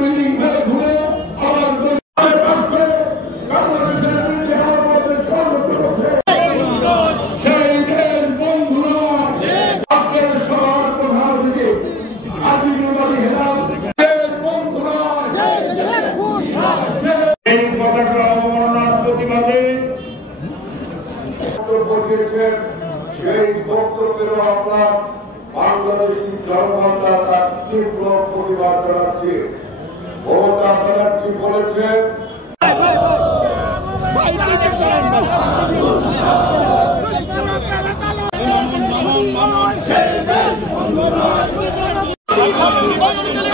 Building ঘুরে আবার সেই বক্তব্যের আপনার বাংলাদেশি জনগণরা তার তীব্র প্রতিবাদ জানাচ্ছে। মমতা ব্যানার্জি বলেছেন চলে